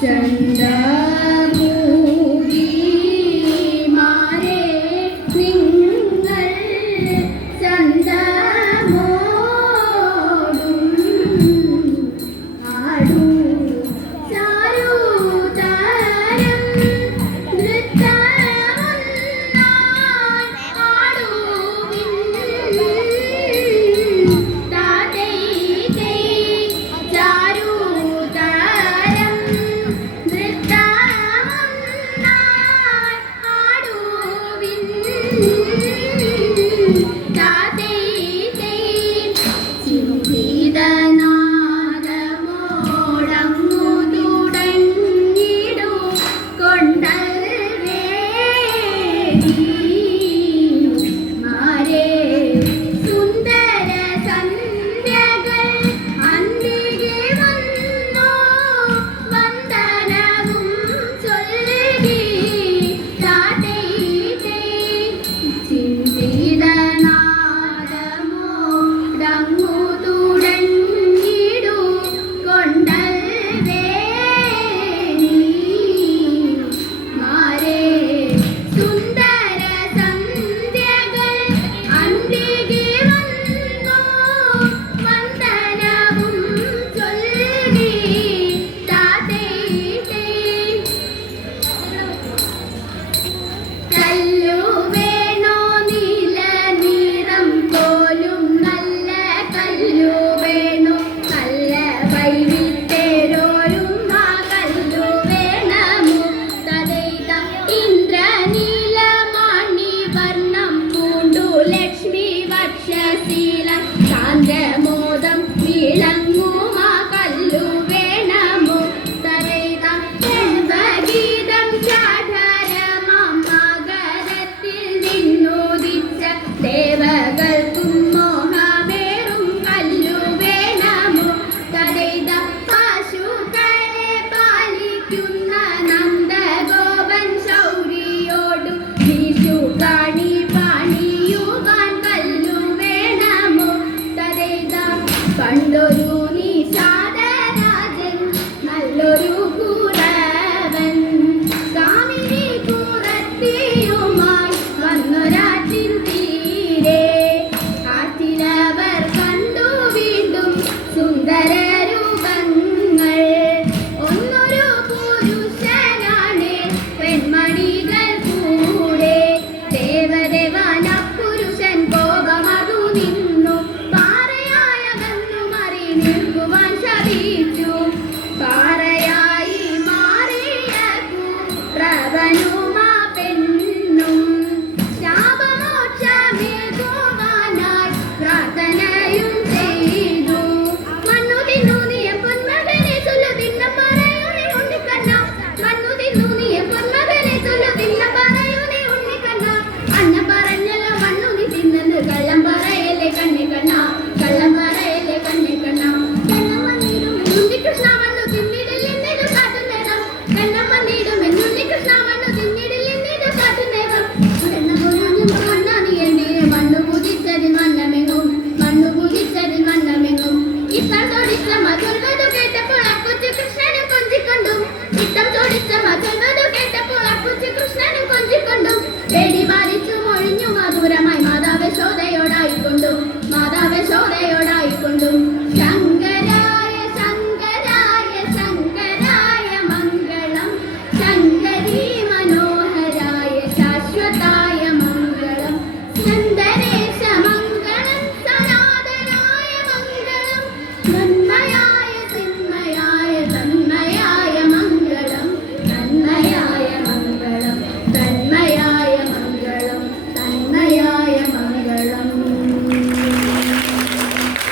真的。